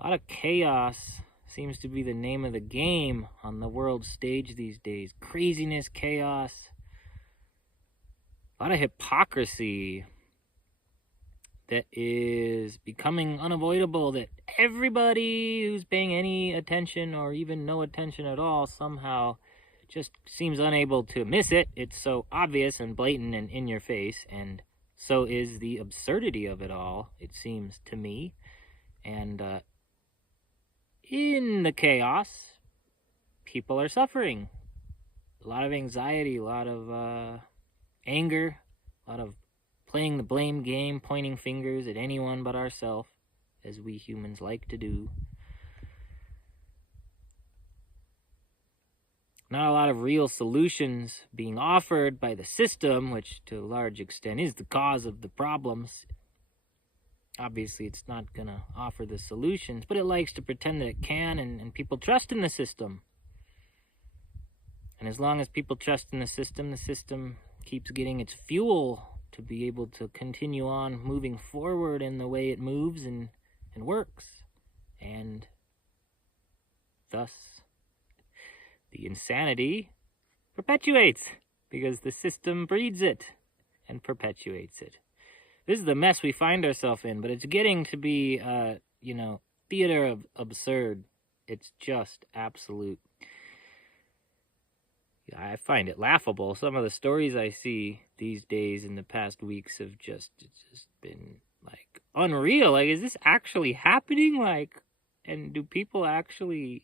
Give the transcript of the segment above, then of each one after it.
A lot of chaos seems to be the name of the game on the world stage these days. Craziness, chaos, a lot of hypocrisy that is becoming unavoidable, that everybody who's paying any attention or even no attention at all somehow just seems unable to miss it. It's so obvious and blatant and in your face, and so is the absurdity of it all, it seems to me. And in the chaos, people are suffering. A lot of anxiety, a lot of anger, a lot of playing the blame game, pointing fingers at anyone but ourselves, as we humans like to do. Not a lot of real solutions being offered by the system, which to a large extent is the cause of the problems. Obviously, it's not going to offer the solutions, but it likes to pretend that it can, and people trust in the system. And as long as people trust in the system keeps getting its fuel to be able to continue on moving forward in the way it moves and works. And thus, the insanity perpetuates, because the system breeds it and perpetuates it. This is the mess we find ourselves in, but it's getting to be, theater of absurd. It's just absolute. I find it laughable. Some of the stories I see these days in the past weeks have just been like unreal. Like, is this actually happening? Like, and do people actually,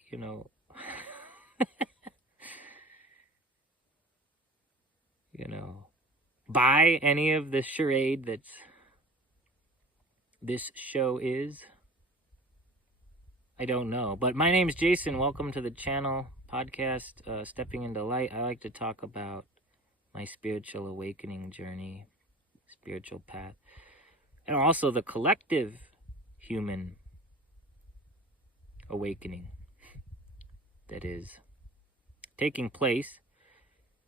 buy any of the charade that's this show is? I don't know. But my name's Jason. Welcome to the channel podcast, Stepping into Light. I like to talk about my spiritual awakening journey, spiritual path, and also the collective human awakening that is taking place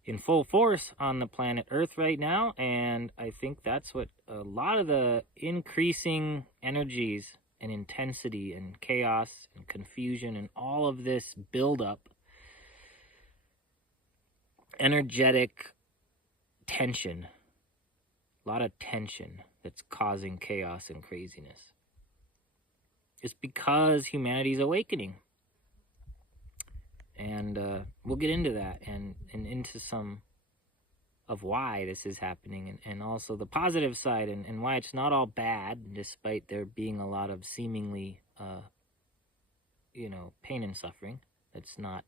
in full force on the planet Earth right now. And I think that's what a lot of the increasing energies and intensity and chaos and confusion and all of this buildup, energetic tension, a lot of tension that's causing chaos and craziness. It's because humanity's awakening. And we'll get into that and into some of why this is happening, and also the positive side, and why it's not all bad, despite there being a lot of seemingly, pain and suffering. That's not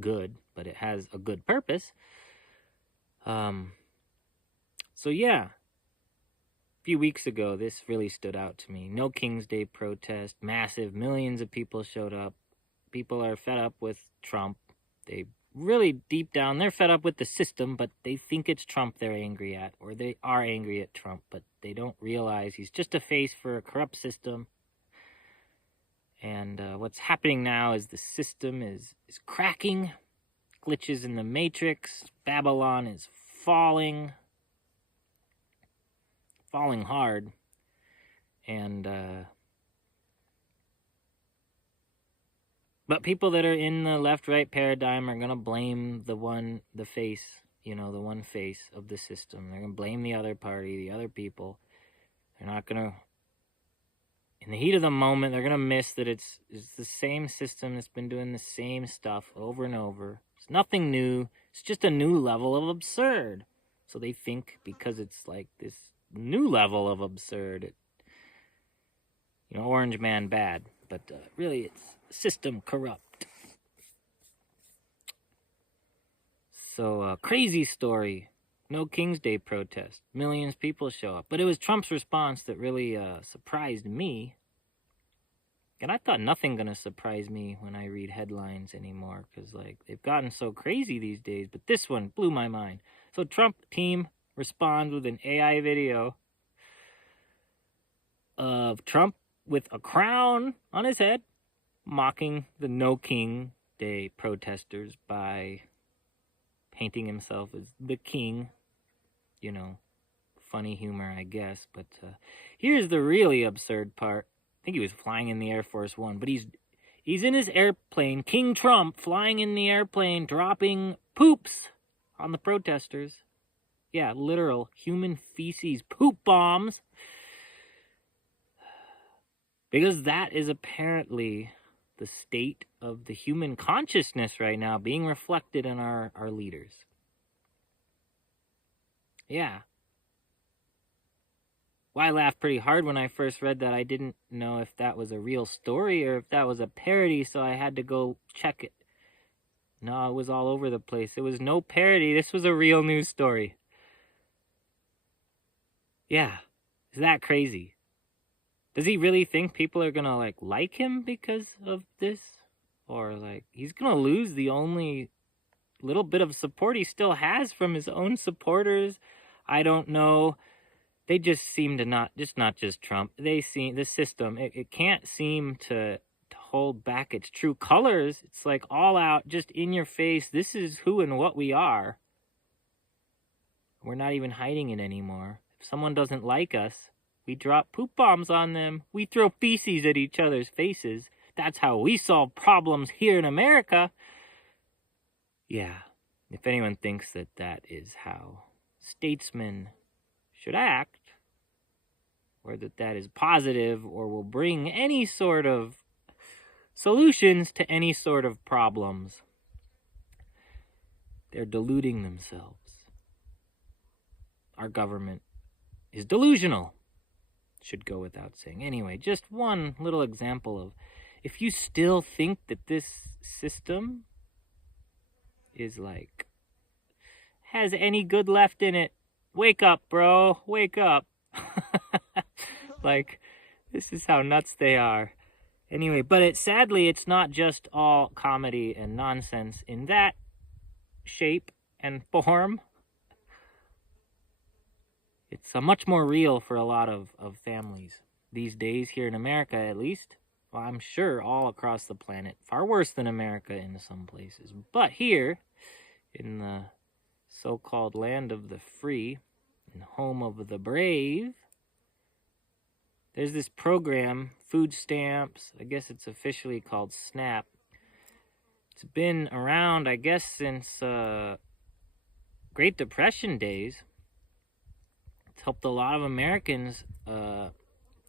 good, but it has a good purpose. So yeah, a few weeks ago, this really stood out to me. No King's Day protest, massive, millions of people showed up. People are fed up with Trump. They really, deep down, they're fed up with the system, but they think it's Trump they're angry at, or they are angry at Trump, but they don't realize he's just a face for a corrupt system. And what's happening now is the system is cracking, glitches in the matrix, Babylon is falling hard, and but people that are in the left-right paradigm are going to blame the one face of the system. They're going to blame the other party, the other people. They're not going to, in the heat of the moment, they're going to miss that it's the same system that's been doing the same stuff over and over. It's nothing new. It's just a new level of absurd. So they think because it's like this new level of absurd, Orange Man bad. But really, it's system corrupt. So, crazy story. No King's Day protest. Millions of people show up. But it was Trump's response that really surprised me. And I thought nothing gonna surprise me when I read headlines anymore, because they've gotten so crazy these days. But this one blew my mind. So Trump team responds with an AI video of Trump with a crown on his head, mocking the No King Day protesters by painting himself as the king. Funny humor, I guess. But here's the really absurd part. think he was flying in the Air Force One, but he's in his airplane, King Trump, flying in the airplane, dropping poops on the protesters. Yeah, literal human feces poop bombs. Because that is apparently the state of the human consciousness right now being reflected in our leaders. Yeah. Well, I laughed pretty hard when I first read that. I didn't know if that was a real story or if that was a parody, so I had to go check it. No, it was all over the place. It was no parody. This was a real news story. Yeah. Is that crazy? Does he really think people are gonna like him because of this? Or he's gonna lose the only little bit of support he still has from his own supporters? I don't know. They just seem to not just Trump. They seem, the system, it can't seem to hold back its true colors. It's all out, just in your face. This is who and what we are. We're not even hiding it anymore. If someone doesn't like us, we drop poop bombs on them. We throw feces at each other's faces. That's how we solve problems here in America. Yeah, if anyone thinks that that is how statesmen should act, or that that is positive or will bring any sort of solutions to any sort of problems, they're deluding themselves. Our government is delusional. Should go without saying. Anyway, just one little example of, if you still think that this system is has any good left in it, wake up, bro. Wake up. This is how nuts they are. Anyway, but sadly, it's not just all comedy and nonsense in that shape and form. It's much more real for a lot of families these days, here in America at least. Well, I'm sure all across the planet. Far worse than America in some places. But here, in the so-called land of the free and home of the brave, there's this program, food stamps. I guess it's officially called SNAP. It's been around, I guess, since Great Depression days. It's helped a lot of Americans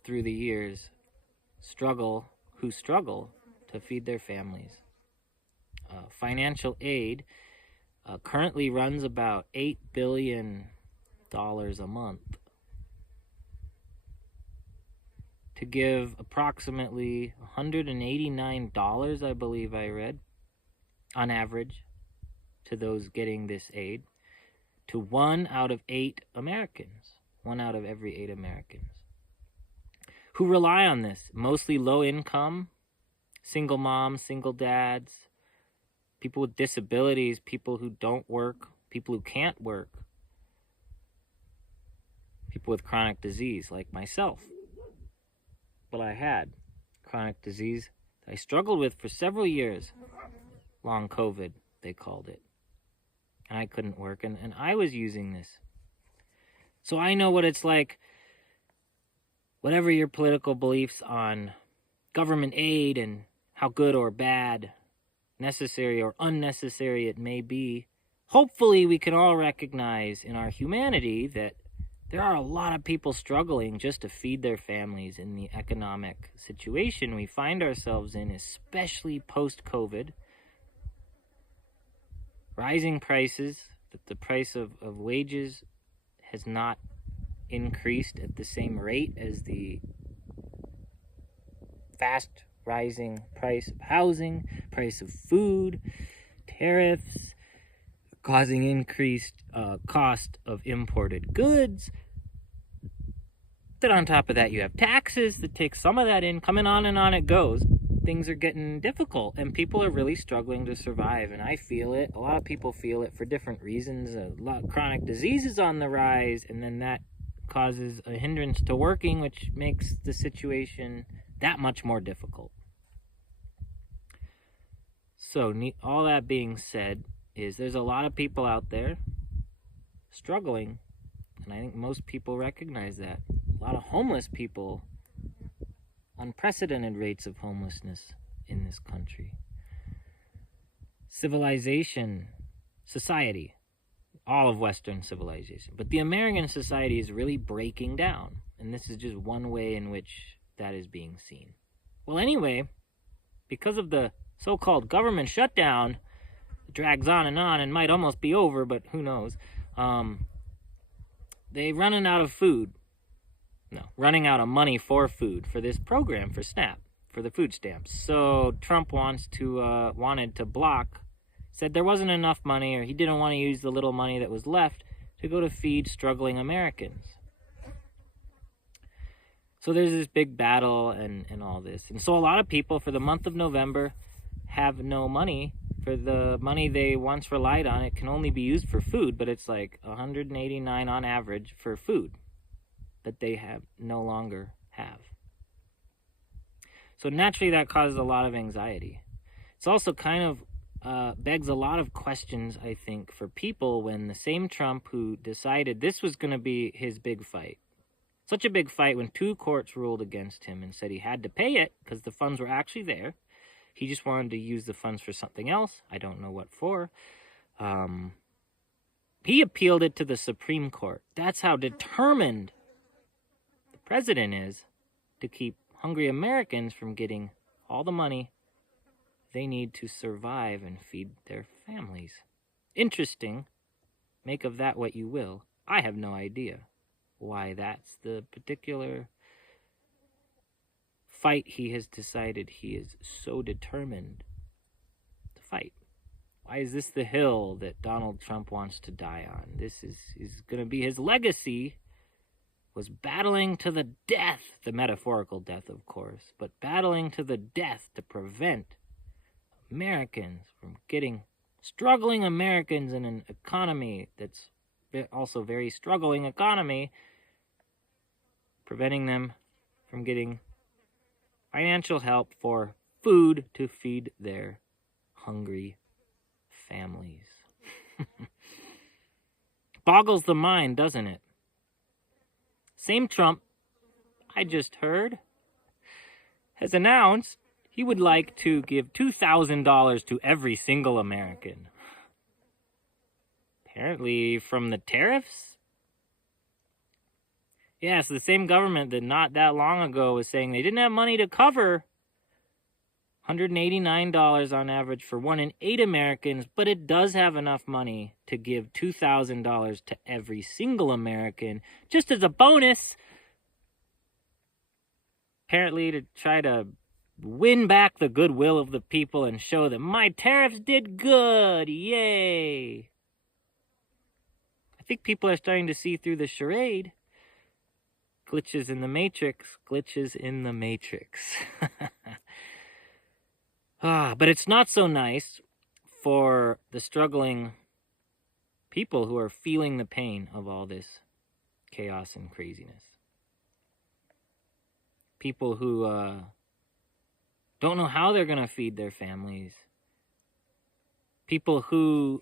through the years struggle to feed their families. Financial aid currently runs about $8 billion a month to give approximately $189, I believe I read, on average, to those getting this aid, to 1 out of 8 Americans. 1 out of every 8 Americans who rely on this, mostly low income, single moms, single dads, people with disabilities, people who don't work, people who can't work, people with chronic disease like myself. Well, I had chronic disease that I struggled with for several years. Long COVID, they called it. And I couldn't work, and I was using this. So I know what it's like. Whatever your political beliefs on government aid and how good or bad, necessary or unnecessary it may be, hopefully we can all recognize in our humanity that there are a lot of people struggling just to feed their families in the economic situation we find ourselves in, especially post-COVID. Rising prices, that the price of wages has not increased at the same rate as the fast rising price of housing, price of food, tariffs, causing increased cost of imported goods. Then on top of that, you have taxes that take some of that in, coming on and on it goes. Things are getting difficult, and people are really struggling to survive, and I feel it. A lot of people feel it for different reasons. A lot of chronic diseases on the rise, and then that causes a hindrance to working, which makes the situation that much more difficult. So, all that being said, is there's a lot of people out there struggling, and I think most people recognize that. A lot of homeless people unprecedented rates of homelessness in this country. Civilization, society, all of Western civilization. But the American society is really breaking down. And this is just one way in which that is being seen. Well, anyway, because of the so-called government shutdown, it drags on and might almost be over, but who knows. They're running out of food. No, running out of money for food for this program for SNAP, for the food stamps. So Trump wanted to block, said there wasn't enough money, or he didn't want to use the little money that was left to go to feed struggling Americans. So there's this big battle and all this. And so a lot of people for the month of November have no money. For the money they once relied on, it can only be used for food, but it's like $189 on average for food that they no longer have. So naturally that causes a lot of anxiety. It's also kind of begs a lot of questions, I think, for people when the same Trump who decided this was going to be his big fight, such a big fight when 2 courts ruled against him and said he had to pay it because the funds were actually there. He just wanted to use the funds for something else. I don't know what for. He appealed it to the Supreme Court. That's how determined the president is to keep hungry Americans from getting all the money they need to survive and feed their families. Interesting. Make of that what you will. I have no idea why that's the particular fight he has decided he is so determined to fight. Why is this the hill that Donald Trump wants to die on? This is going to be his legacy, was battling to the death, the metaphorical death, of course, but battling to the death to prevent Americans from getting, struggling Americans in an economy that's also very struggling economy, preventing them from getting financial help for food to feed their hungry families. Boggles the mind, doesn't it? Same Trump, I just heard, has announced he would like to give $2,000 to every single American. Apparently from the tariffs? Yes, the same government that not that long ago was saying they didn't have money to cover $189 on average for 1 in 8 Americans, but it does have enough money to give $2,000 to every single American, just as a bonus, apparently to try to win back the goodwill of the people and show that my tariffs did good, yay. I think people are starting to see through the charade. Glitches in the matrix, glitches in the matrix. But it's not so nice for the struggling people who are feeling the pain of all this chaos and craziness. People who don't know how they're going to feed their families. People who,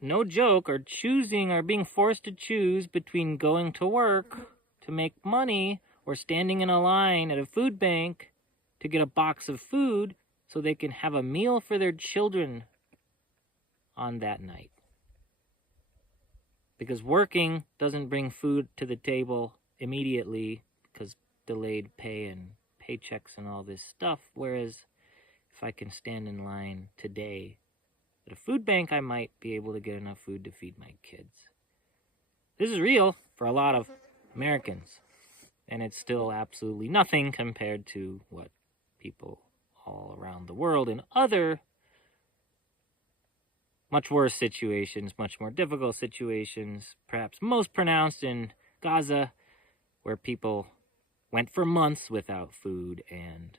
no joke, are being forced to choose between going to work to make money or standing in a line at a food bank to get a box of food so they can have a meal for their children on that night. Because working doesn't bring food to the table immediately because delayed pay and paychecks and all this stuff. Whereas if I can stand in line today at a food bank, I might be able to get enough food to feed my kids. This is real for a lot of Americans, and it's still absolutely nothing compared to what people all around the world in other much worse situations, much more difficult situations, perhaps most pronounced in Gaza, where people went for months without food, and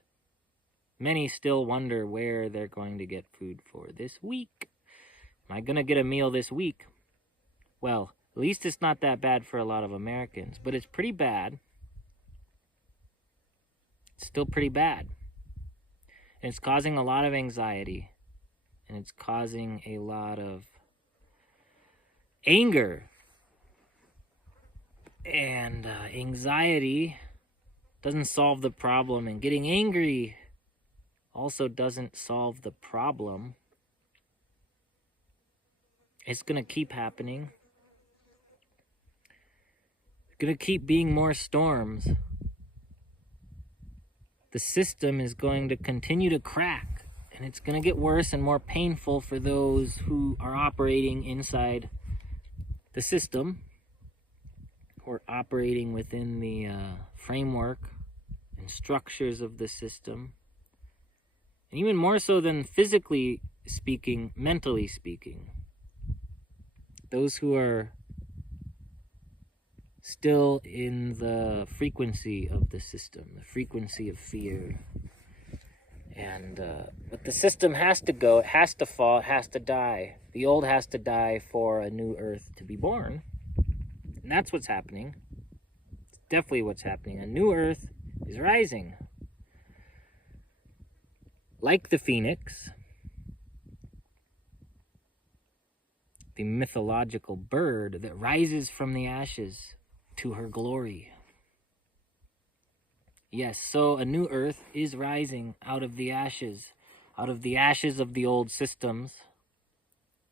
many still wonder where they're going to get food for this week. Am I going to get a meal this week? Well, at least it's not that bad for a lot of Americans, but it's pretty bad. It's still pretty bad. And it's causing a lot of anxiety, and it's causing a lot of anger and anxiety doesn't solve the problem, and getting angry also doesn't solve the problem. It's going to keep happening. There's going to keep being more storms. The system is going to continue to crack, and it's going to get worse and more painful for those who are operating inside the system, who are operating within the framework and structures of the system. And even more so than physically speaking, mentally speaking. Those who are still in the frequency of the system, the frequency of fear. And but the system has to go, it has to fall, it has to die. The old has to die for a new earth to be born. And that's what's happening. It's definitely what's happening. A new earth is rising. Like the phoenix, the mythological bird that rises from the ashes to her glory. Yes, so a new earth is rising out of the ashes of the old systems,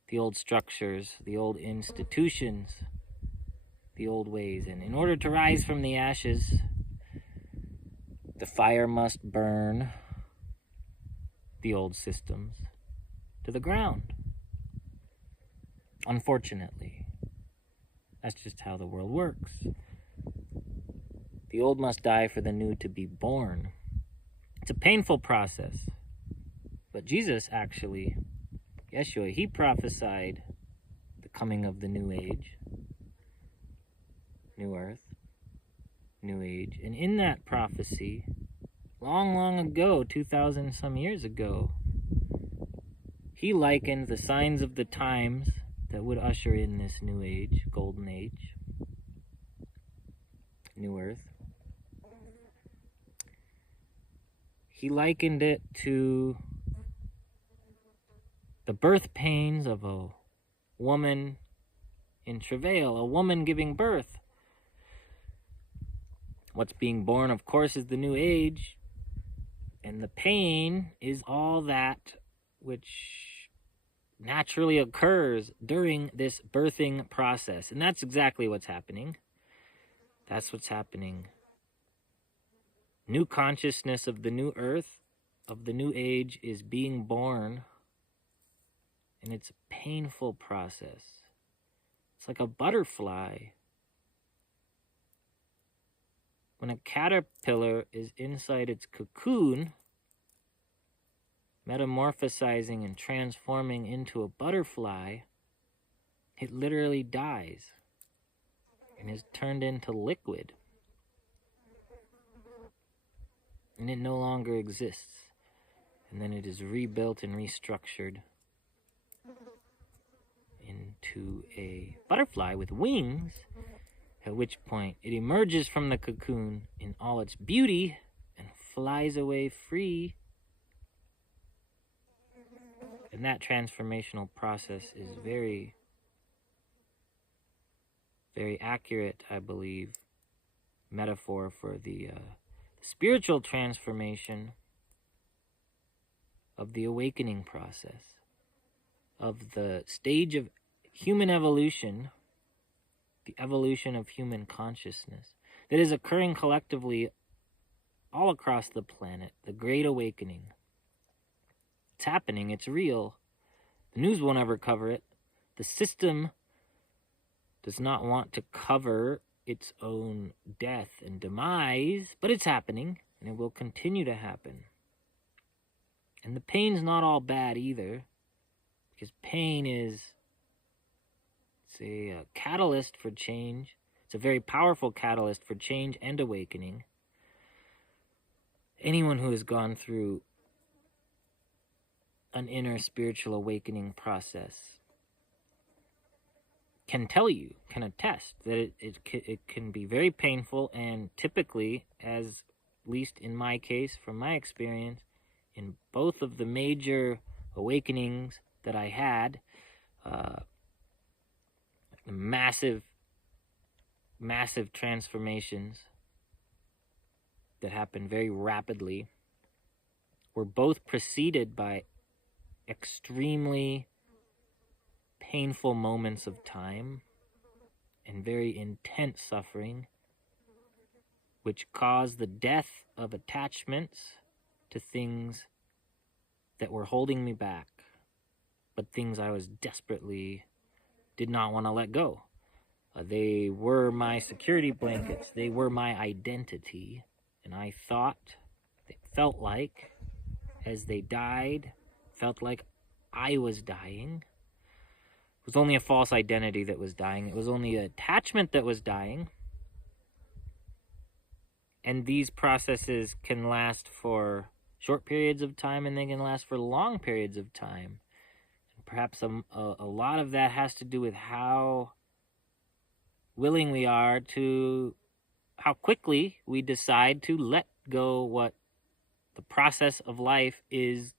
the old structures, the old institutions, the old ways. And in order to rise from the ashes, the fire must burn the old systems to the ground. Unfortunately, that's just how the world works. The old must die for the new to be born. It's a painful process. But Jesus actually, Yeshua, he prophesied the coming of the new age, new earth, new age. And in that prophecy, long, long ago, 2,000 some years ago, he likened the signs of the times that would usher in this new age, golden age, new earth. He likened it to the birth pains of a woman in travail, a woman giving birth. What's being born, of course, is the new age, and the pain is all that which naturally occurs during this birthing process. And that's exactly what's happening. That's what's happening. New consciousness of the new earth, of the new age, is being born. And it's a painful process. It's like a butterfly. When a caterpillar is inside its cocoon, metamorphosizing and transforming into a butterfly, it literally dies and is turned into liquid. And it no longer exists. And then it is rebuilt and restructured into a butterfly with wings, at which point it emerges from the cocoon in all its beauty and flies away free. And that transformational process is very, very accurate, I believe, metaphor for the spiritual transformation of the awakening process, of the stage of human evolution, the evolution of human consciousness that is occurring collectively all across the planet, the Great Awakening. It's happening, it's real. The news won't ever cover it. The system does not want to cover its own death and demise, but it's happening, and it will continue to happen. And the pain's not all bad either, because pain is a catalyst for change. It's a very powerful catalyst for change and awakening. Anyone who has gone through an inner spiritual awakening process can tell you, can attest that it can be very painful, and typically, as least in my case, from my experience, in both of the major awakenings that I had, massive transformations that happened very rapidly were both preceded by extremely painful moments of time and very intense suffering, which caused the death of attachments to things that were holding me back, but things I was desperately did not want to let go. They were my security blankets. They were my identity. And I thought, they felt like, as they died, felt like I was dying. It was only a false identity that was dying. It was only an attachment that was dying. And these processes can last for short periods of time, and they can last for long periods of time. And perhaps a lot of that has to do with how willing we are to, how quickly we decide to let go what the process of life is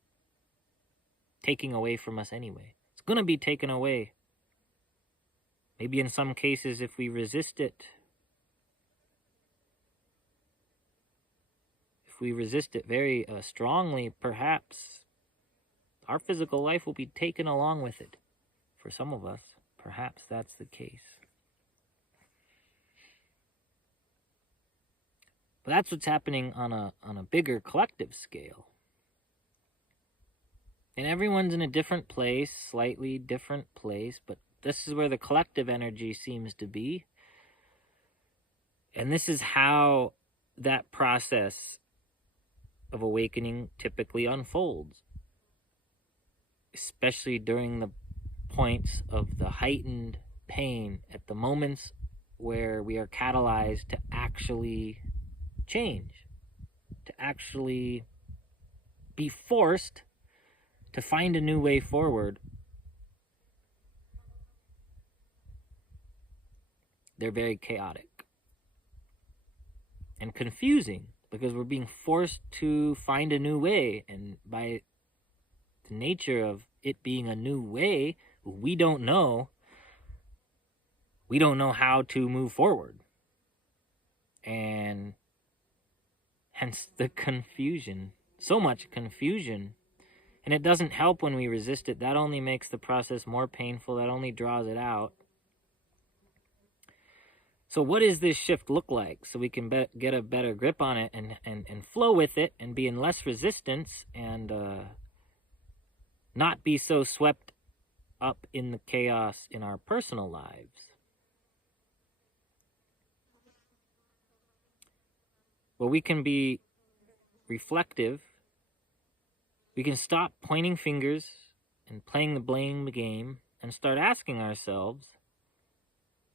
taking away from us anyway. It's going to be taken away. Maybe in some cases, if we resist it, very strongly, perhaps our physical life will be taken along with it. For some of us, perhaps that's the case. But that's what's happening on a bigger collective scale. And everyone's in a different place, slightly different place, but this is where the collective energy seems to be. And this is how that process of awakening typically unfolds, especially during the points of the heightened pain, at the moments where we are catalyzed to actually change, to actually be forced to find a new way forward. They're very chaotic and confusing, because we're being forced to find a new way. And by the nature of it being a new way, we don't know how to move forward. And hence the confusion. So much confusion. And it doesn't help when we resist it. That only makes the process more painful. That only draws it out. So what does this shift look like, so we can get a better grip on it and flow with it and be in less resistance and not be so swept up in the chaos in our personal lives? Well, we can be reflective. We can stop pointing fingers and playing the blame game and start asking ourselves,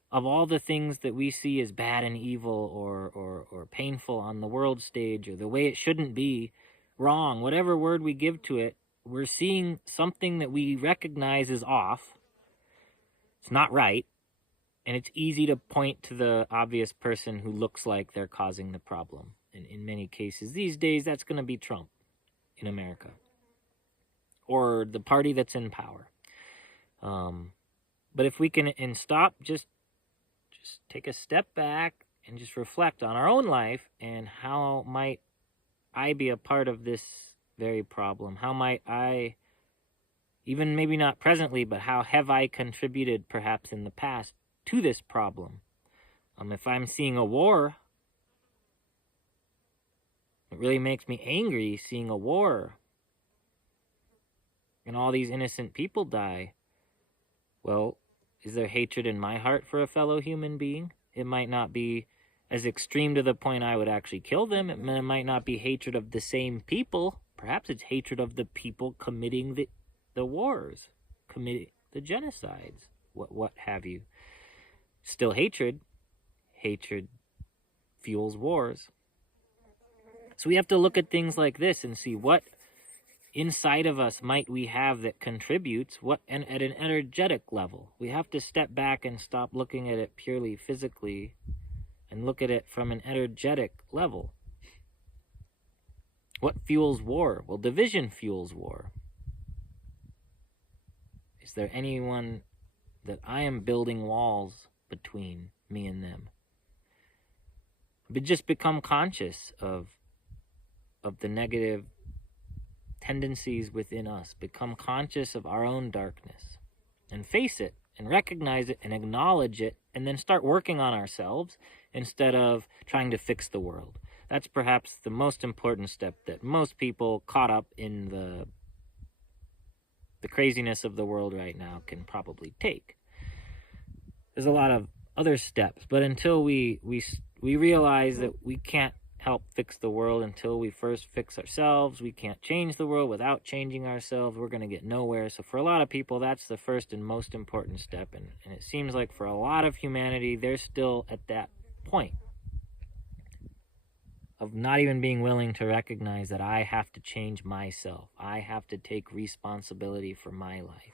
of all the things that we see as bad and evil or painful on the world stage, or the way it shouldn't be, wrong, whatever word we give to it, we're seeing something that we recognize is off. It's not right. And it's easy to point to the obvious person who looks like they're causing the problem. And in many cases these days, that's going to be Trump in America, or the party that's in power. But if we can stop, just take a step back and just reflect on our own life, and how might I be a part of this very problem? How might I, even maybe not presently, but how have I contributed perhaps in the past to this problem? If I'm seeing a war, it really makes me angry seeing a war and all these innocent people die. Well, is there hatred in my heart for a fellow human being? It might not be as extreme to the point I would actually kill them. It might not be hatred of the same people. Perhaps it's hatred of the people committing the wars, committing the genocides, what have you. Still hatred. Hatred fuels wars. So we have to look at things like this and see what inside of us might we have that contributes, and at an energetic level. We have to step back and stop looking at it purely physically and look at it from an energetic level. What fuels war? Well, division fuels war. Is there anyone that I am building walls between me and them? But just become conscious of the negative tendencies within us. Become conscious of our own darkness and face it and recognize it and acknowledge it, and then start working on ourselves instead of trying to fix the world. That's perhaps the most important step that most people caught up in the craziness of the world right now can probably take. There's a lot of other steps, but until we realize that we can't help fix the world until we first fix ourselves, we can't change the world without changing ourselves, we're going to get nowhere. So for a lot of people, that's the first and most important step. And it seems like for a lot of humanity, they're still at that point of not even being willing to recognize that I have to change myself. I have to take responsibility for my life.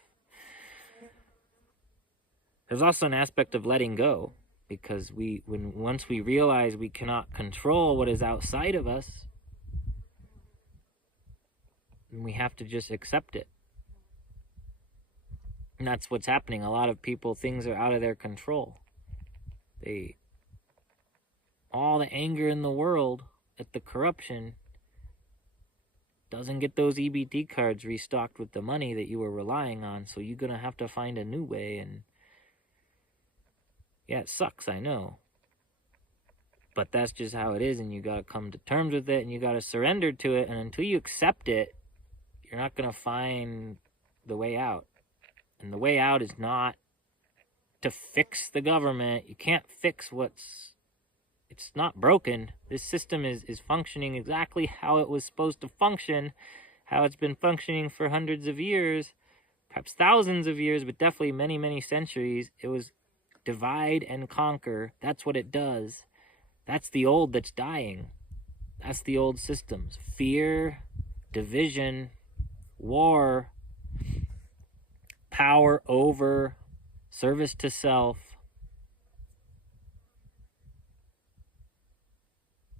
There's also an aspect of letting go, because once we realize we cannot control what is outside of us, we have to just accept it. And that's what's happening. A lot of people, things are out of their control. All the anger in the world at the corruption doesn't get those EBT cards restocked with the money that you were relying on, so you're going to have to find a new way. And yeah, it sucks, I know. But that's just how it is, and you got to come to terms with it, and you got to surrender to it. And until you accept it, you're not going to find the way out. And the way out is not to fix the government. You can't fix it's not broken. This system is functioning exactly how it was supposed to function, how it's been functioning for hundreds of years, perhaps thousands of years, but definitely many, many centuries. It was divide and conquer. That's what it does. That's the old that's dying. That's the old systems. Fear, division, war, power over, service to self.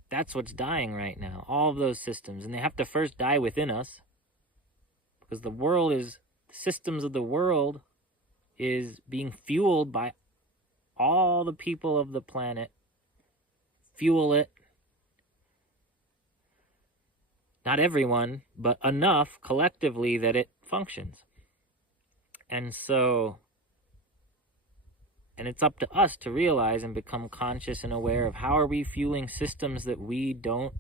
That's what's dying right now. All of those systems. And they have to first die within us. Because the systems of the world is being fueled by all the people of the planet. Fuel it. Not everyone, but enough collectively that it functions. And it's up to us to realize and become conscious and aware of how are we fueling systems that we don't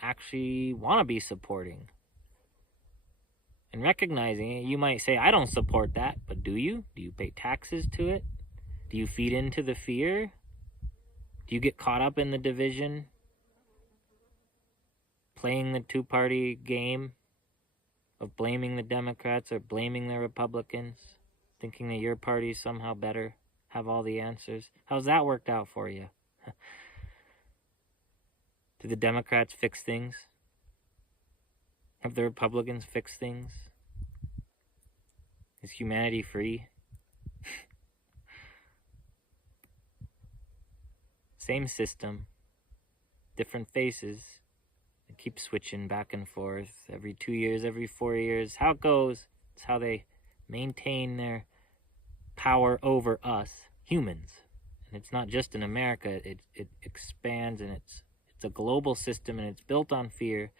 actually want to be supporting. And recognizing it, you might say, I don't support that, but do you? Do you pay taxes to it? Do you feed into the fear? Do you get caught up in the division? Playing the two-party game of blaming the Democrats or blaming the Republicans, thinking that your party is somehow better, have all the answers. How's that worked out for you? Do the Democrats fix things? Have the Republicans fixed things? Is humanity free? Same system, different faces. They keep switching back and forth every 2 years, every 4 years. How it goes, it's how they maintain their power over us, humans. And it's not just in America, it expands, and it's a global system, and it's built on fear,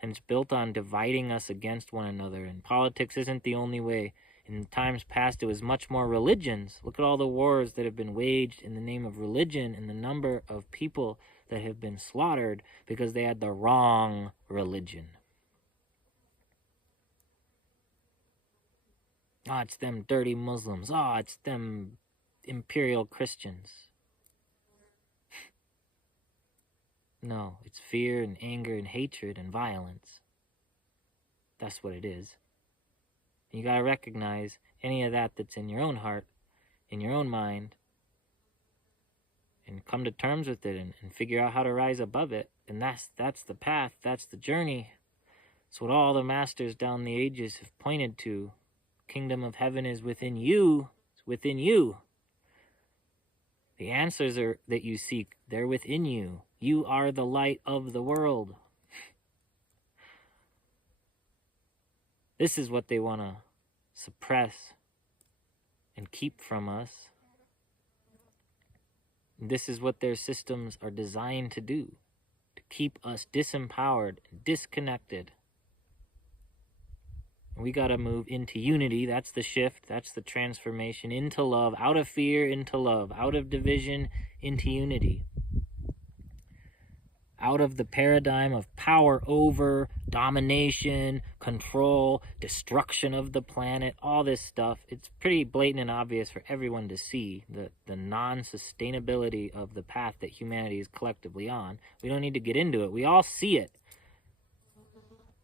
and it's built on dividing us against one another. And politics isn't the only way. In times past, it was much more religions. Look at all the wars that have been waged in the name of religion, and the number of people that have been slaughtered because they had the wrong religion. Oh, it's them dirty Muslims. Oh, it's them imperial Christians. No, it's fear and anger and hatred and violence. That's what it is. You got to recognize any of that that's in your own heart, in your own mind, and come to terms with it and figure out how to rise above it. And that's the path. That's the journey. It's what all the masters down the ages have pointed to. Kingdom of heaven is within you. It's within you. The answers that you seek, they're within you. You are the light of the world. This is what they want to suppress and keep from us. This is what their systems are designed to do, to keep us disempowered, disconnected. We got to move into unity. That's the shift. That's the transformation into love, out of fear into love, out of division into unity, out of the paradigm of power over, domination, control, destruction of the planet, all this stuff. It's pretty blatant and obvious for everyone to see the non-sustainability of the path that humanity is collectively on. We don't need to get into it. We all see it.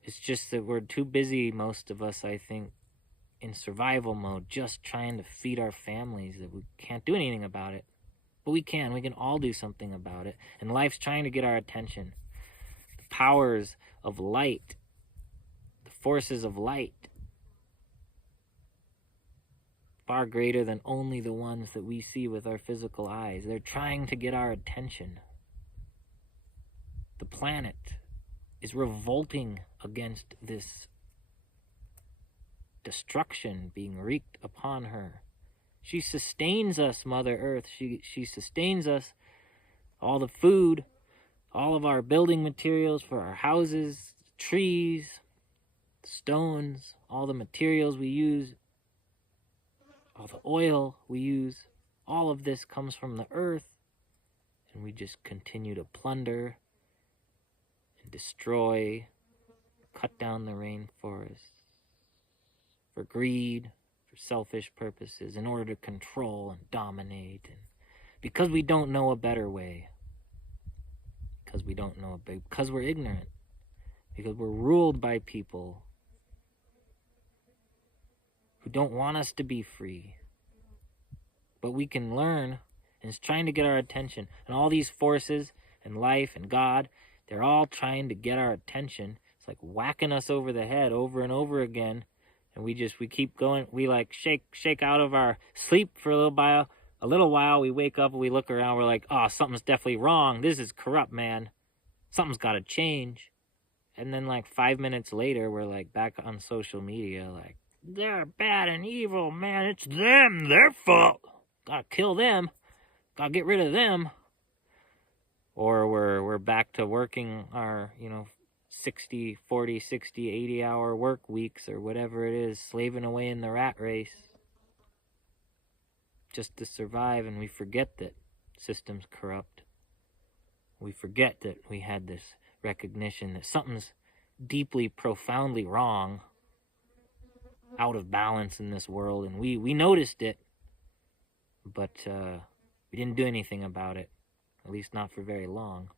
It's just that we're too busy, most of us, I think, in survival mode, just trying to feed our families, that we can't do anything about it. But we can all do something about it. And life's trying to get our attention. The powers of light, the forces of light, far greater than only the ones that we see with our physical eyes. They're trying to get our attention. The planet is revolting against this destruction being wreaked upon her. She sustains us, Mother Earth. She sustains us, all the food, all of our building materials for our houses, trees, stones, all the materials we use, all the oil we use. All of this comes from the earth, and we just continue to plunder and destroy, cut down the rainforest for greed, for selfish purposes, in order to control and dominate, and because we don't know a better way, because we're ignorant, because we're ruled by people who don't want us to be free. But we can learn, and it's trying to get our attention. And all these forces and life and God, they're all trying to get our attention. It's like whacking us over the head over and over again. And we keep going. We like shake out of our sleep for a little while. We wake up and we look around. We're like, oh, something's definitely wrong. This is corrupt, man. Something's got to change. And then like 5 minutes later, we're like back on social media, like, they're bad and evil, man. It's them, their fault. Gotta kill them. Gotta get rid of them. Or we're back to working our, 60, 40, 60, 80 hour work weeks or whatever it is, slaving away in the rat race just to survive, and we forget that system's corrupt. We forget that we had this recognition that something's deeply, profoundly wrong, out of balance in this world, and we noticed it, but we didn't do anything about it, at least not for very long.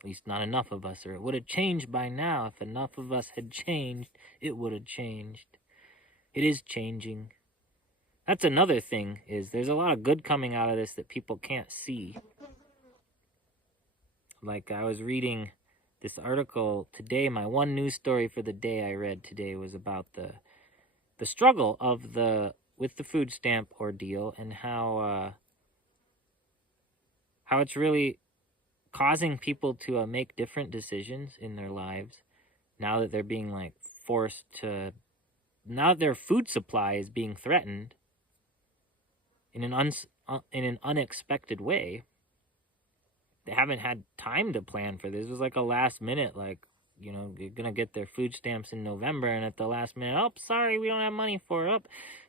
At least not enough of us, or it would have changed by now. If enough of us had changed, it would have changed. It is changing. That's another thing, is there's a lot of good coming out of this that people can't see. Like, I was reading this article today. My one news story for the day I read today was about the struggle with the food stamp ordeal, and how it's really causing people to make different decisions in their lives now that they're being forced to, now that their food supply is being threatened in an unexpected way. They haven't had time to plan for this. It was like a last minute, you're gonna get their food stamps in November, and at the last minute, oh, sorry, we don't have money for it.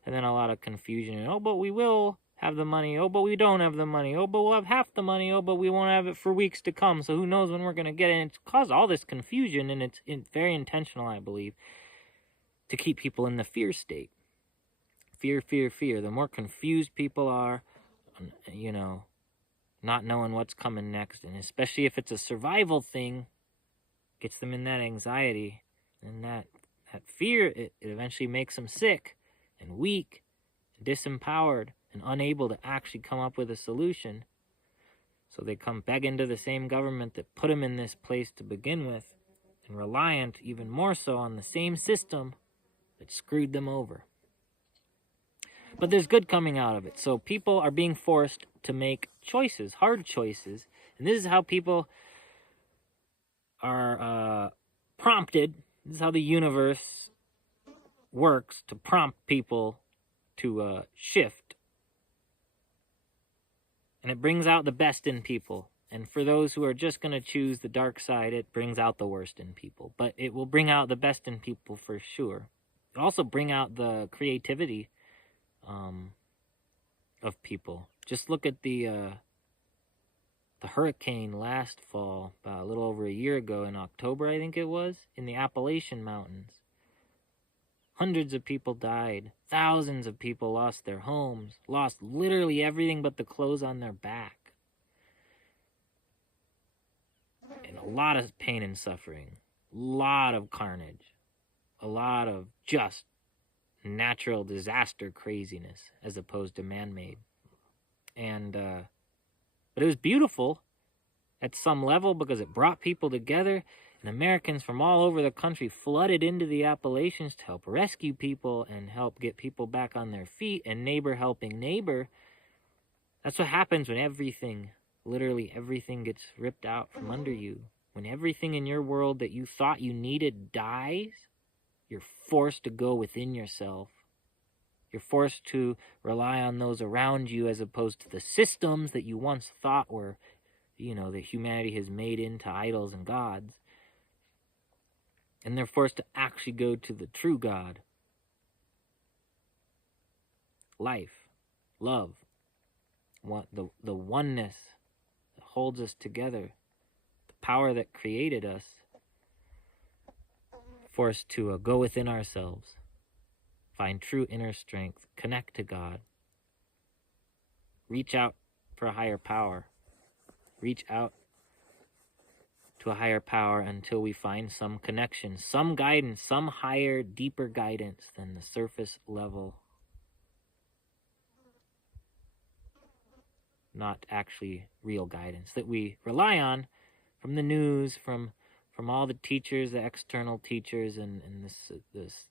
And then a lot of confusion, and but we will have the money. Oh, but we don't have the money. Oh, but we'll have half the money. Oh, but we won't have it for weeks to come. So who knows when we're going to get it. And it's caused all this confusion, and it's very intentional, I believe, to keep people in the fear state. Fear, fear, fear. The more confused people are, not knowing what's coming next, and especially if it's a survival thing, gets them in that anxiety. And that fear, it eventually makes them sick and weak and disempowered, and unable to actually come up with a solution. So they come begging to the same government that put them in this place to begin with, and reliant even more so on the same system that screwed them over. But there's good coming out of it. So people are being forced to make choices, hard choices, and this is how people are prompted. This is how the universe works to prompt people to shift And it brings out the best in people. And for those who are just going to choose the dark side, it brings out the worst in people. But it will bring out the best in people for sure. It'll also bring out the creativity of people. Just look at the hurricane last fall, about a little over a year ago in October, I think it was, in the Appalachian Mountains. Hundreds of people died. Thousands of people lost their homes, lost literally everything but the clothes on their back. And a lot of pain and suffering, a lot of carnage, a lot of just natural disaster craziness as opposed to man-made. And but it was beautiful at some level because it brought people together, and Americans from all over the country flooded into the Appalachians to help rescue people and help get people back on their feet, and neighbor helping neighbor. That's what happens when everything, literally everything, gets ripped out from under you. When everything in your world that you thought you needed dies, you're forced to go within yourself. You're forced to rely on those around you as opposed to the systems that you once thought were, that humanity has made into idols and gods. And they're forced to actually go to the true God. Life, love, the oneness that holds us together, the power that created us, forced to go within ourselves, find true inner strength, connect to God, reach out for a higher power, reach out to a higher power until we find some connection, some guidance, some higher, deeper guidance than the surface level. Not actually real guidance that we rely on from the news, from all the teachers, the external teachers, and this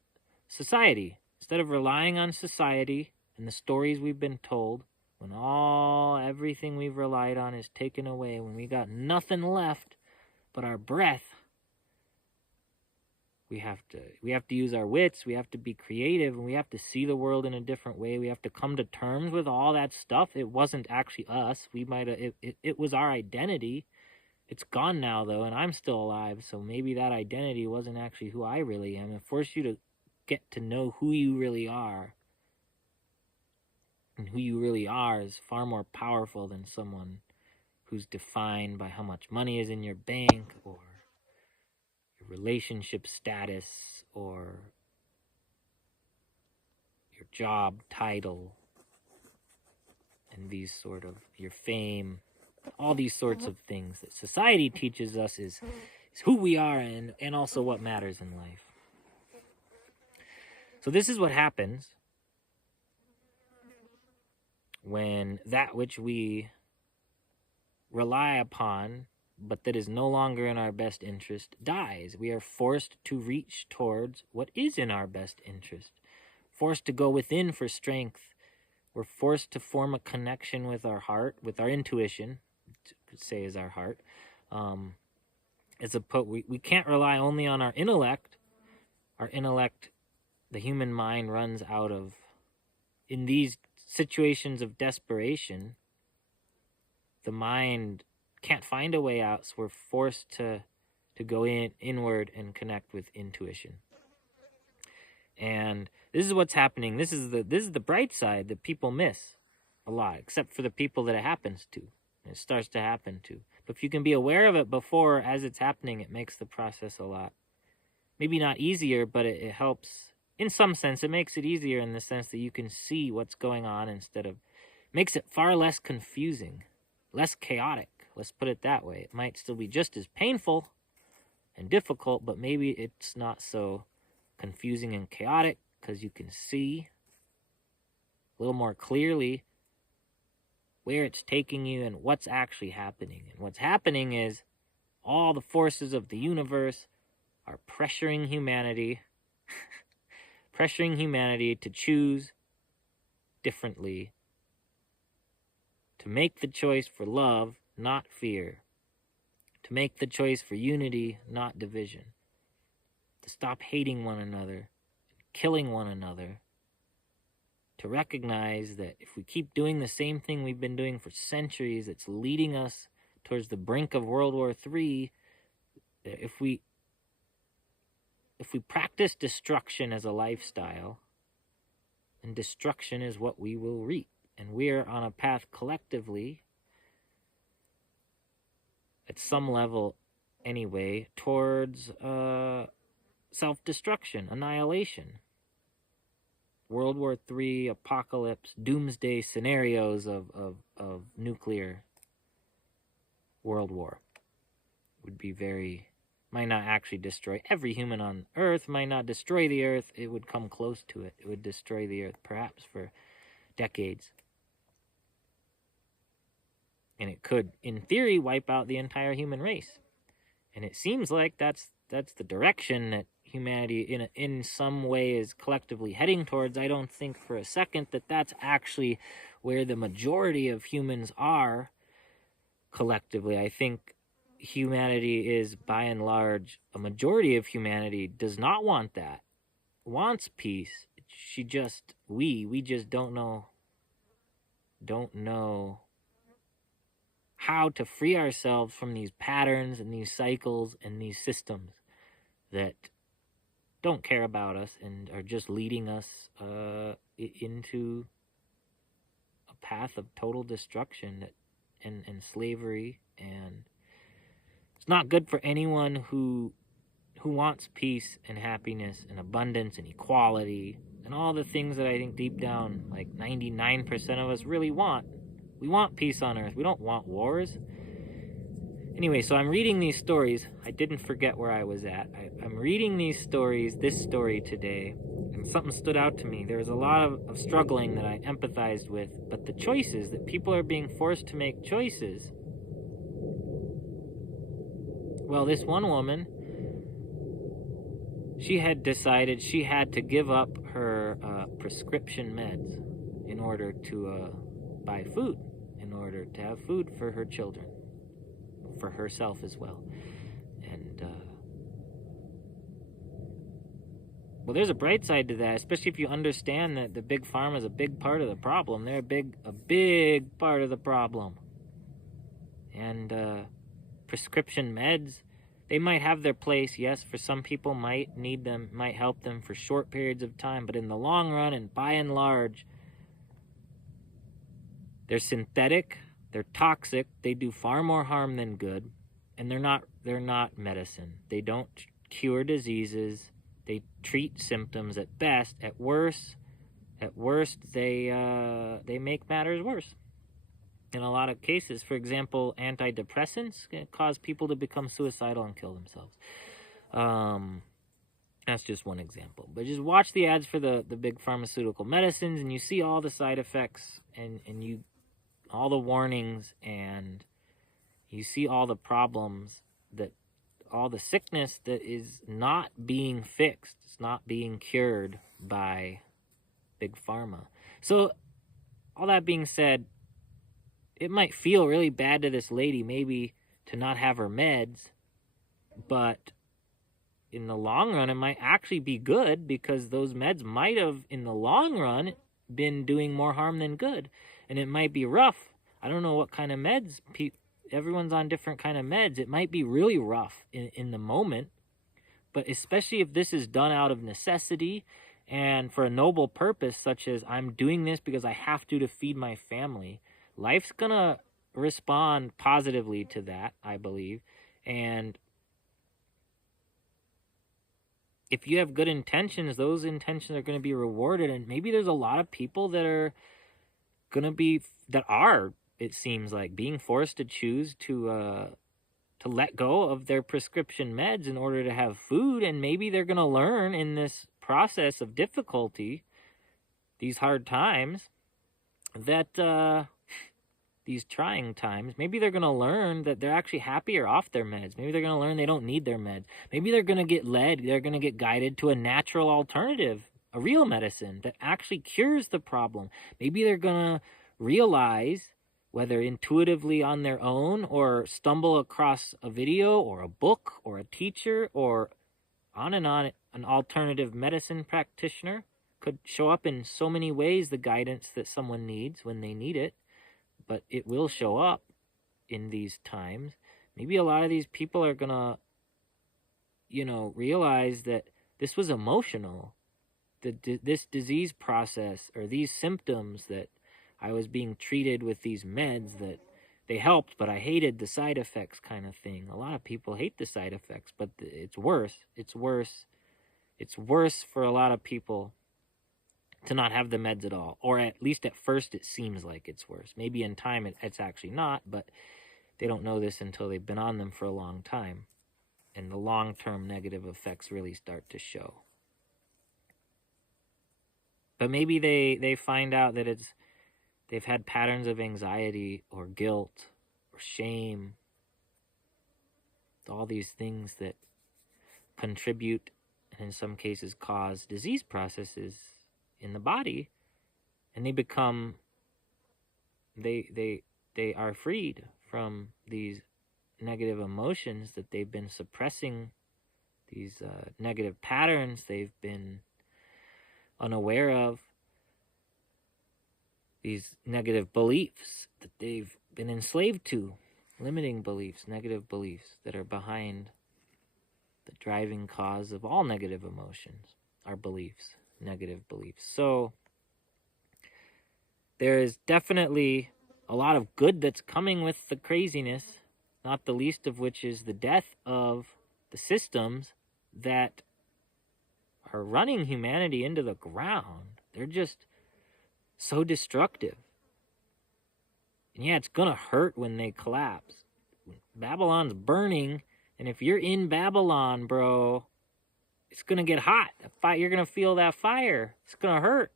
society. Instead of relying on society and the stories we've been told, when everything we've relied on is taken away, when we got nothing left but our breath, we have to use our wits, we have to be creative, and we have to see the world in a different way. We have to come to terms with all that stuff. It wasn't actually us. It was our identity. It's gone now, though, and I'm still alive, so maybe that identity wasn't actually who I really am. It forced you to get to know who you really are. And who you really are is far more powerful than someone who's defined by how much money is in your bank, or your relationship status, or your job title, and these sort of your fame. All these sorts of things that society teaches us is who we are and also what matters in life. So this is what happens when that which we rely upon, but that is no longer in our best interest, dies. We are forced to reach towards what is in our best interest, forced to go within for strength. We're forced to form a connection with our heart, with our intuition, could say is our heart. We can't rely only on our intellect. Our intellect, the human mind, runs out of, in these situations of desperation, the mind can't find a way out, so we're forced to go inward and connect with intuition. And this is what's happening. This is the bright side that people miss a lot, except for the people that it happens to. It starts to happen to. But if you can be aware of it before, as it's happening, it makes the process a lot, maybe not easier, but it helps. In some sense, it makes it easier in the sense that you can see what's going on makes it far less confusing, less chaotic. Let's put it that way. It might still be just as painful and difficult, but maybe it's not so confusing and chaotic because you can see a little more clearly where it's taking you and what's actually happening. And what's happening is all the forces of the universe are pressuring humanity, to choose differently, to make the choice for love, not fear, to make the choice for unity, not division, to stop hating one another, killing one another, to recognize that if we keep doing the same thing we've been doing for centuries, it's leading us towards the brink of World War III. If we practice destruction as a lifestyle, then destruction is what we will reap. And we're on a path collectively, at some level anyway, towards self-destruction, annihilation. World War III, apocalypse, doomsday scenarios of nuclear world war would be might not actually destroy every human on Earth, might not destroy the Earth, it would come close to it. It would destroy the Earth perhaps for decades. And it could, in theory, wipe out the entire human race. And it seems like that's the direction that humanity in some way is collectively heading towards. I don't think for a second that that's actually where the majority of humans are collectively. I think humanity is, by and large, a majority of humanity does not want that, wants peace. We just don't know how to free ourselves from these patterns and these cycles and these systems that don't care about us and are just leading us into a path of total destruction and slavery. And it's not good for anyone who wants peace and happiness and abundance and equality and all the things that I think deep down, like 99% of us really want. We want peace on earth. We don't want wars. Anyway, so I'm reading these stories. I didn't forget where I was at. I'm reading these stories, this story today, and something stood out to me. There was a lot of struggling that I empathized with, but the choices that people are being forced to make choices. Well, this one woman, she had decided she had to give up her prescription meds in order to buy food, in order to have food for her children, for herself as well. And well, there's a bright side to that, especially if you understand that the big pharma is a big part of the problem. They're a big part of the problem. And prescription meds, they might have their place. Yes, for some people might need them, might help them for short periods of time, but in the long run and by and large, they're synthetic, they're toxic, they do far more harm than good, and they're not medicine. They don't cure diseases, they treat symptoms at best. At worst, they make matters worse. In a lot of cases, for example, antidepressants can cause people to become suicidal and kill themselves. That's just one example. But just watch the ads for the big pharmaceutical medicines, and you see all the side effects, and you all the warnings, and you see all the problems, that all the sickness that is not being fixed, it's not being cured by big pharma. So all that being said, it might feel really bad to this lady maybe to not have her meds, but in the long run it might actually be good, because those meds might have in the long run been doing more harm than good. And it might be rough. I don't know what kind of meds. Everyone's on different kind of meds. It might be really rough in the moment. But especially if this is done out of necessity and for a noble purpose, such as I'm doing this because I have to feed my family, life's going to respond positively to that, I believe. And if you have good intentions, those intentions are going to be rewarded. And maybe there's a lot of people that are it seems like, being forced to choose to let go of their prescription meds in order to have food. And maybe they're going to learn in this process of difficulty, these hard times, that these trying times, maybe they're going to learn that they're actually happier off their meds. Maybe they're going to learn they don't need their meds. Maybe they're going to get guided to a natural alternative, a real medicine that actually cures the problem. Maybe they're going to realize, whether intuitively on their own or stumble across a video or a book or a teacher or on and on, an alternative medicine practitioner could show up in so many ways, the guidance that someone needs when they need it, but it will show up in these times. Maybe a lot of these people are gonna, realize that this was emotional. This disease process, or these symptoms that I was being treated with these meds, that they helped, but I hated the side effects, kind of thing. A lot of people hate the side effects, but it's worse. It's worse. It's worse for a lot of people to not have the meds at all, or at least at first it seems like it's worse. Maybe in time it's actually not, but they don't know this until they've been on them for a long time, and the long-term negative effects really start to show. But maybe they find out that they've had patterns of anxiety or guilt or shame, all these things that contribute and in some cases cause disease processes in the body, and they are freed from these negative emotions that they've been suppressing, these negative patterns they've been unaware of, these negative beliefs that they've been enslaved to, limiting beliefs, negative beliefs that are behind the driving cause of all negative emotions, our beliefs, negative beliefs. So there is definitely a lot of good that's coming with the craziness, not the least of which is the death of the systems that are running humanity into the ground. They're just so destructive. And yeah, it's gonna hurt when they collapse. Babylon's burning, and if you're in Babylon, bro, it's gonna get hot. You're gonna feel that fire. It's gonna hurt.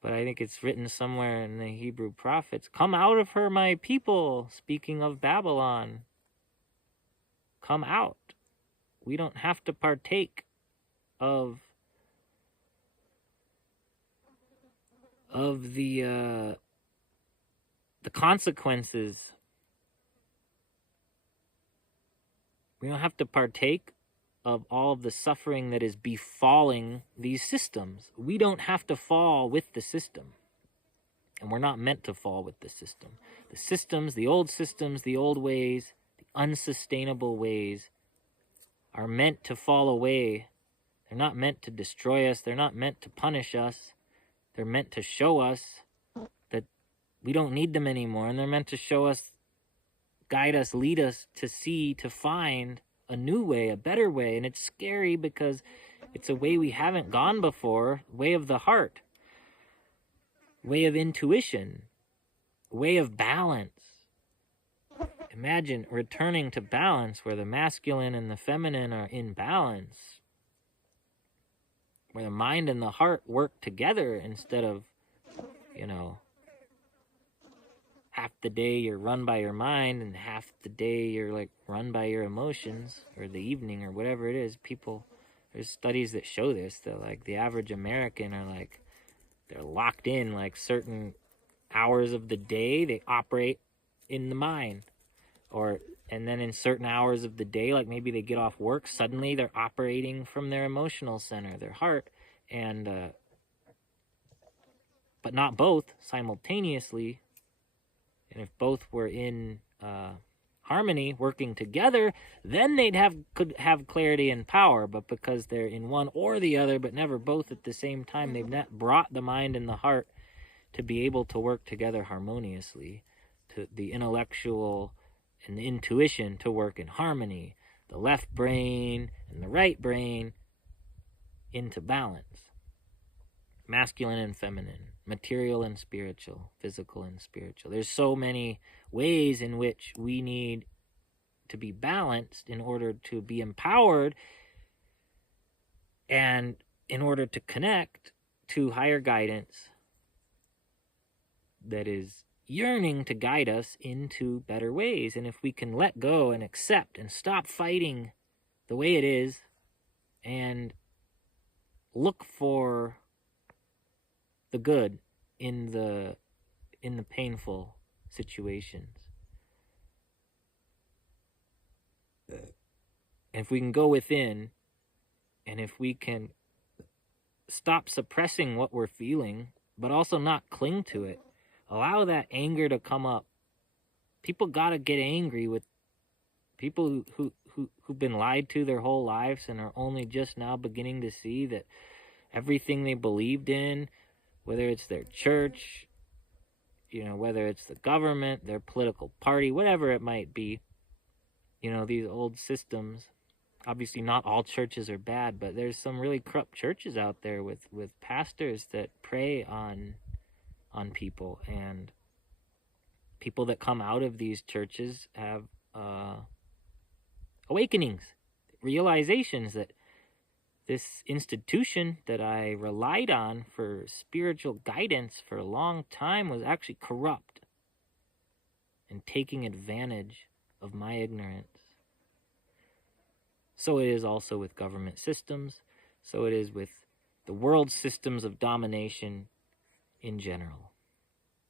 But I think it's written somewhere in the Hebrew prophets, "Come out of her, my people," speaking of Babylon. Come out. We don't have to partake of the consequences. We don't have to partake of all of the suffering that is befalling these systems. We don't have to fall with the system. And we're not meant to fall with the system. The systems, the old ways, the unsustainable ways are meant to fall away. They're not meant to destroy us. They're not meant to punish us. They're meant to show us that we don't need them anymore. And they're meant to show us, guide us, lead us to see, to find a new way, a better way. And it's scary because it's a way we haven't gone before, way of the heart, way of intuition, way of balance. Imagine returning to balance where the masculine and the feminine are in balance, where the mind and the heart work together instead of, half the day you're run by your mind and half the day you're like run by your emotions, or the evening or whatever it is. There's studies that show this, that like the average American are like, they're locked in like certain hours of the day, they operate in the mind. And then in certain hours of the day, like maybe they get off work, suddenly they're operating from their emotional center, their heart, and but not both simultaneously. And if both were in harmony, working together, then could have clarity and power. But because they're in one or the other, but never both at the same time, they've not brought the mind and the heart to be able to work together harmoniously, to the intellectual and the intuition to work in harmony, the left brain and the right brain into balance, masculine and feminine, material and spiritual, physical and spiritual. There's so many ways in which we need to be balanced in order to be empowered and in order to connect to higher guidance that is yearning to guide us into better ways. And if we can let go and accept and stop fighting the way it is and look for the good in the painful situations, and if we can go within And if we can stop suppressing what we're feeling, but also not cling to it, allow that anger to come up. People got to get angry with people who've been lied to their whole lives and are only just now beginning to see that everything they believed in, whether it's their church, whether it's the government, their political party, whatever it might be, these old systems. Obviously, not all churches are bad, but there's some really corrupt churches out there with pastors that prey on people, and people that come out of these churches have awakenings, realizations that this institution that I relied on for spiritual guidance for a long time was actually corrupt and taking advantage of my ignorance. So it is also with government systems. So it is with the world systems of domination in general.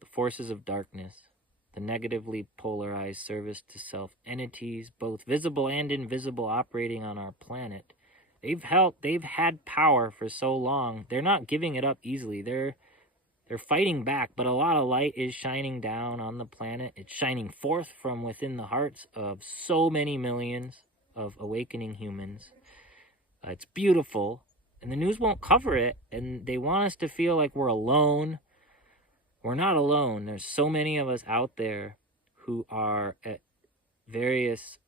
The forces of darkness, the negatively polarized service to self entities, both visible and invisible, operating on our planet. They've had power for so long. They're not giving it up easily. They're fighting back, but a lot of light is shining down on the planet. It's shining forth from within the hearts of so many millions of awakening humans. It's beautiful, and the news won't cover it, and they want us to feel like we're alone. We're not alone. There's so many of us out there who are at various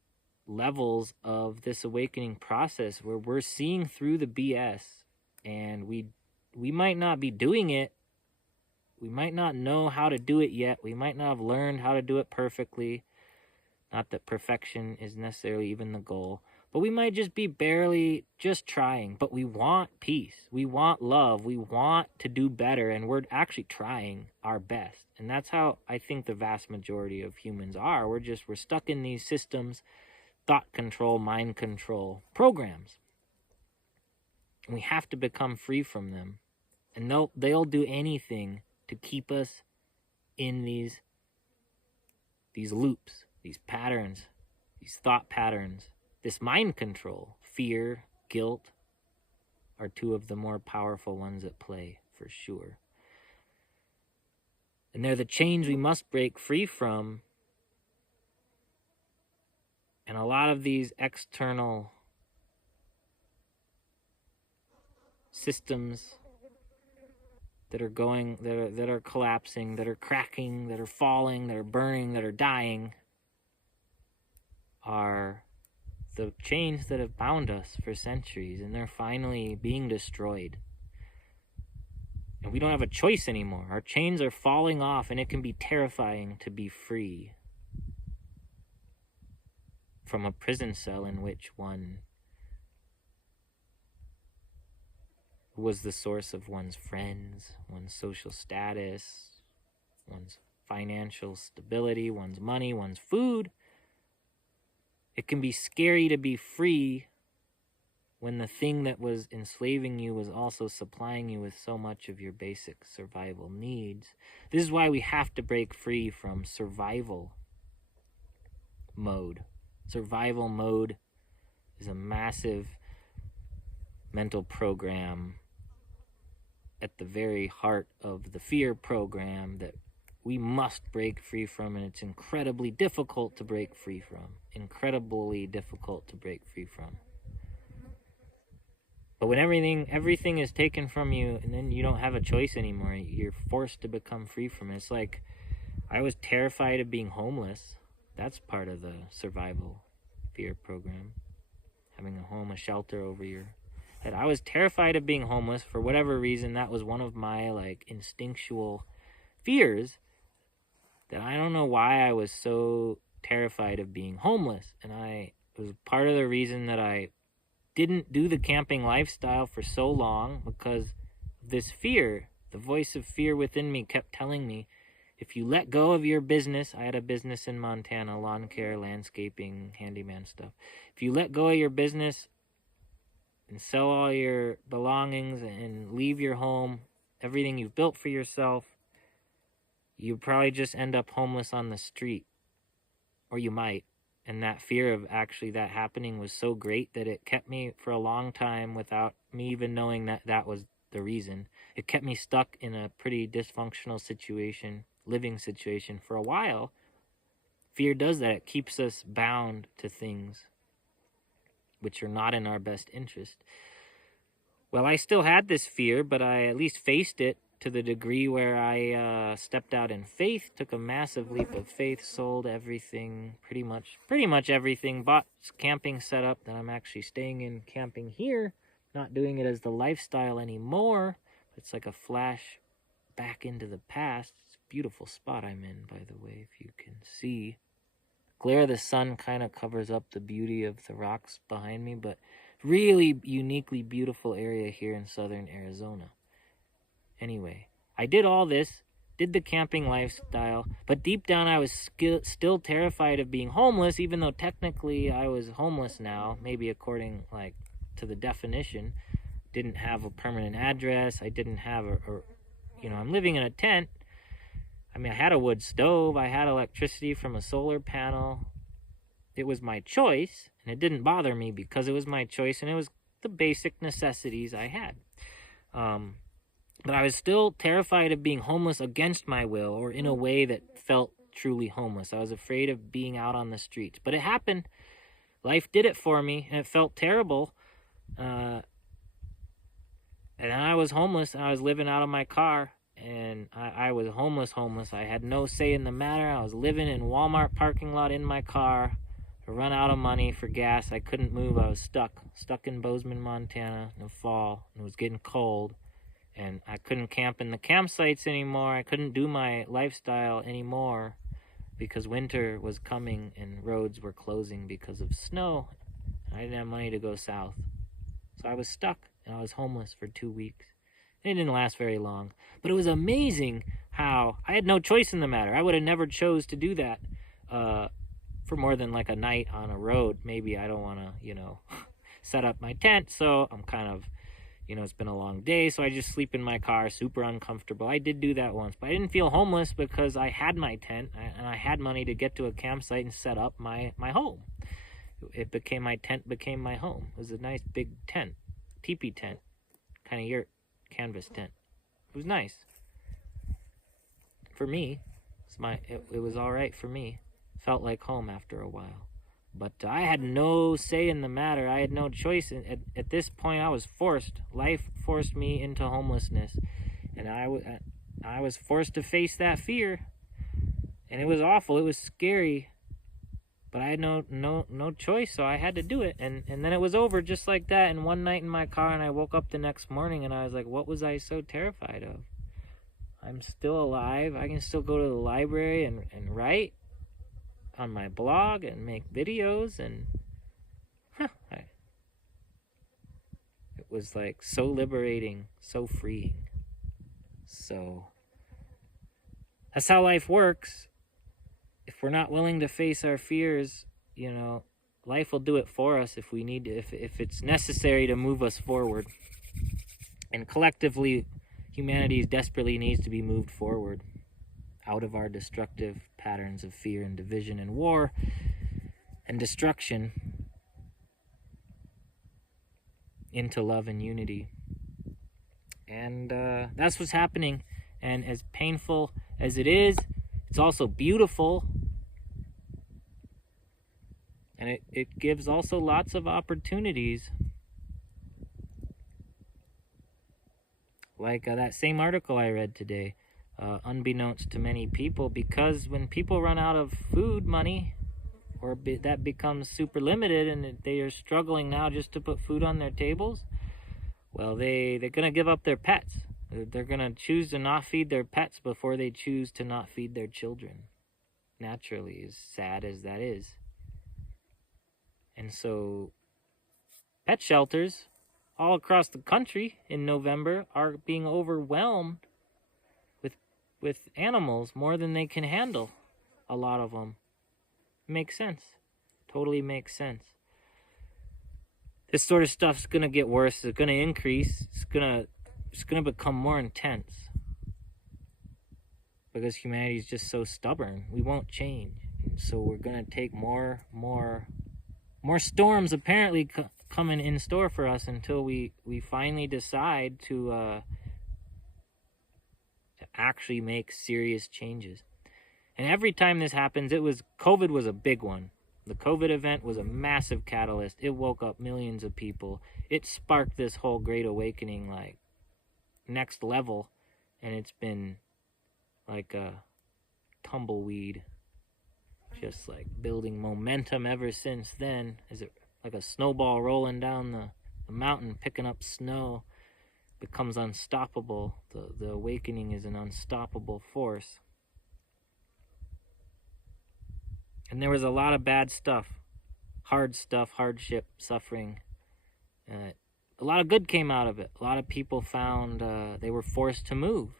levels of this awakening process where we're seeing through the BS, and we might not be doing it. We might not know how to do it yet. We might not have learned how to do it perfectly. Not that perfection is necessarily even the goal, but we might just be barely just trying. But we want peace. We want love. We want to do better, and we're actually trying our best. And that's how I think the vast majority of humans are. We're stuck in these systems, thought control, mind control programs. And we have to become free from them. And they'll do anything to keep us in these loops, these patterns, these thought patterns. This mind control, fear, guilt, are two of the more powerful ones at play, for sure. And they're the chains we must break free from. And a lot of these external systems that are collapsing, that are cracking, that are falling, that are burning, that are dying, are the chains that have bound us for centuries, and they're finally being destroyed. And we don't have a choice anymore. Our chains are falling off, and it can be terrifying to be free from a prison cell in which one was the source of one's friends, one's social status, one's financial stability, one's money, one's food. It can be scary to be free when the thing that was enslaving you was also supplying you with so much of your basic survival needs. This is why we have to break free from survival mode. Survival mode is a massive mental program at the very heart of the fear program that we must break free from, and it's incredibly difficult to break free from. Incredibly difficult to break free from. But when everything is taken from you, and then you don't have a choice anymore, you're forced to become free from it. It's like, I was terrified of being homeless. That's part of the survival fear program. Having a home, a shelter over your head. I was terrified of being homeless for whatever reason. That was one of my instinctual fears, that I don't know why I was so terrified of being homeless. And it was part of the reason that I didn't do the camping lifestyle for so long, because this fear, the voice of fear within me kept telling me, if you let go of your business, I had a business in Montana, lawn care, landscaping, handyman stuff. If you let go of your business and sell all your belongings and leave your home, everything you've built for yourself, you probably just end up homeless on the street. Or you might. And that fear of actually that happening was so great that it kept me for a long time without me even knowing that that was the reason. It kept me stuck in a pretty dysfunctional situation, living situation for a while. Fear does that. It keeps us bound to things which are not in our best interest. Well, I still had this fear, but I at least faced it to the degree where I stepped out in faith, took a massive leap of faith, sold everything, pretty much everything, bought camping setup that I'm actually staying in, camping here, not doing it as the lifestyle anymore. It's like a flash back into the past. It's a beautiful spot I'm in, by the way, if you can see. Glare of the sun kind of covers up the beauty of the rocks behind me, but really uniquely beautiful area here in southern Arizona. Anyway, I did all this, did the camping lifestyle, but deep down I was still terrified of being homeless, even though technically I was homeless now, maybe according to the definition. Didn't have a permanent address. I didn't have I'm living in a tent. I mean, I had a wood stove. I had electricity from a solar panel. It was my choice, and it didn't bother me because it was my choice, and it was the basic necessities I had. But I was still terrified of being homeless against my will or in a way that felt truly homeless. I was afraid of being out on the streets. But it happened. Life did it for me, and it felt terrible. And I was homeless, and I was living out of my car. And I was homeless. I had no say in the matter. I was living in Walmart parking lot in my car. I run out of money for gas. I couldn't move. I was stuck in Bozeman, Montana in the fall. And it was getting cold. And I couldn't camp in the campsites anymore. I couldn't do my lifestyle anymore because winter was coming and roads were closing because of snow. I didn't have money to go south. So I was stuck, and I was homeless for 2 weeks. It didn't last very long, but it was amazing how I had no choice in the matter. I would have never chose to do that for more than like a night on a road. Maybe I don't want to, set up my tent, so I'm kind of, it's been a long day, so I just sleep in my car, super uncomfortable. I did do that once, but I didn't feel homeless because I had my tent, and I had money to get to a campsite and set up my home. My tent became my home. It was a nice big tent, teepee tent, kind of yurt. Canvas tent. It was nice for me. It was all right for me. Felt like home after a while, but I had no say in the matter. I had no choice. At this point, I was forced. Life forced me into homelessness, and I was forced to face that fear, and it was awful. It was scary, but I had no choice, so I had to do it. And then it was over just like that. And one night in my car, and I woke up the next morning, and I was like, what was I so terrified of? I'm still alive. I can still go to the library and write on my blog and make videos. And it was like so liberating, so freeing. So that's how life works. If we're not willing to face our fears, life will do it for us if we need to, if it's necessary to move us forward. And collectively, humanity desperately needs to be moved forward out of our destructive patterns of fear and division and war and destruction into love and unity. And that's what's happening. And as painful as it is, it's also beautiful. And it gives also lots of opportunities. Like that same article I read today, unbeknownst to many people, because when people run out of food money, or that becomes super limited and they are struggling now just to put food on their tables, well, they're going to give up their pets. They're going to choose to not feed their pets before they choose to not feed their children. Naturally, as sad as that is. And so pet shelters all across the country in November are being overwhelmed with animals more than they can handle. A lot of them. Makes sense. Totally makes sense. This sort of stuff's going to get worse. It's going to increase. It's going to become more intense. Because humanity is just so stubborn. We won't change. So we're gonna take more storms apparently coming in store for us until we finally decide to actually make serious changes. And every time this happens, COVID was a big one. The COVID event was a massive catalyst. It woke up millions of people. It sparked this whole Great Awakening, like, next level. And it's been like a tumbleweed, just like building momentum ever since then. Is it like a snowball rolling down the mountain, picking up snow, becomes unstoppable. The awakening is an unstoppable force. And there was a lot of bad stuff, hardship, suffering. A lot of good came out of it. A lot of people found they were forced to move,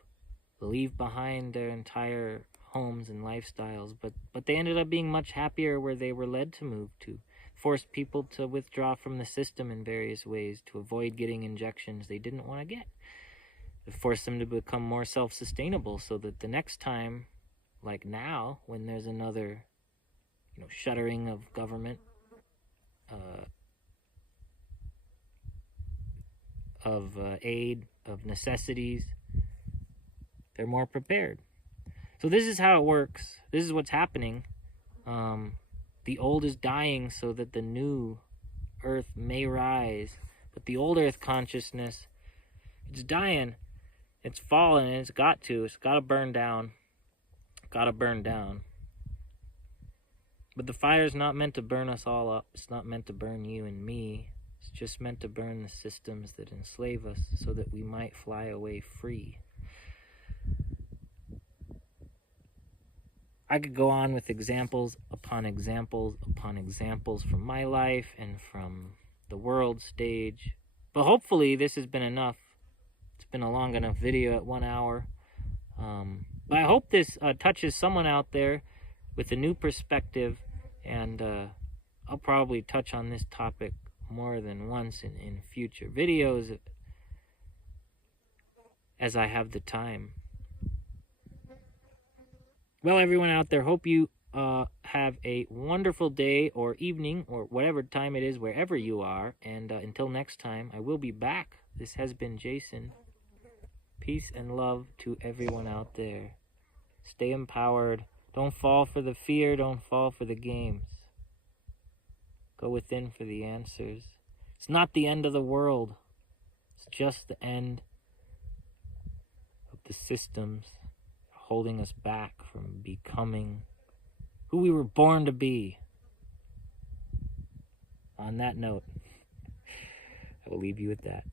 leave behind their entire homes and lifestyles, but they ended up being much happier where they were led to move to. Forced people to withdraw from the system in various ways to avoid getting injections they didn't want to get. It forced them to become more self-sustainable so that the next time, like now, when there's another shuttering of government, of aid, of necessities, they're more prepared. So this is how it works. This is what's happening. The old is dying so that the new earth may rise. But the old earth consciousness, it's dying. It's fallen, and it's got to burn down. Gotta burn down. But the fire's not meant to burn us all up. It's not meant to burn you and me. It's just meant to burn the systems that enslave us so that we might fly away free. I could go on with examples upon examples upon examples from my life and from the world stage. But hopefully this has been enough. It's been a long enough video at 1 hour. But I hope this touches someone out there with a new perspective, and I'll probably touch on this topic more than once in future videos as I have the time. Well, everyone out there, hope you have a wonderful day or evening or whatever time it is wherever you are, and until next time, I will be back. This has been Jason. Peace and love to everyone out there. Stay empowered. Don't fall for the fear. Don't fall for the games. Go within for the answers. It's not the end of the world. It's just the end of the systems holding us back from becoming who we were born to be. On that note, I will leave you with that.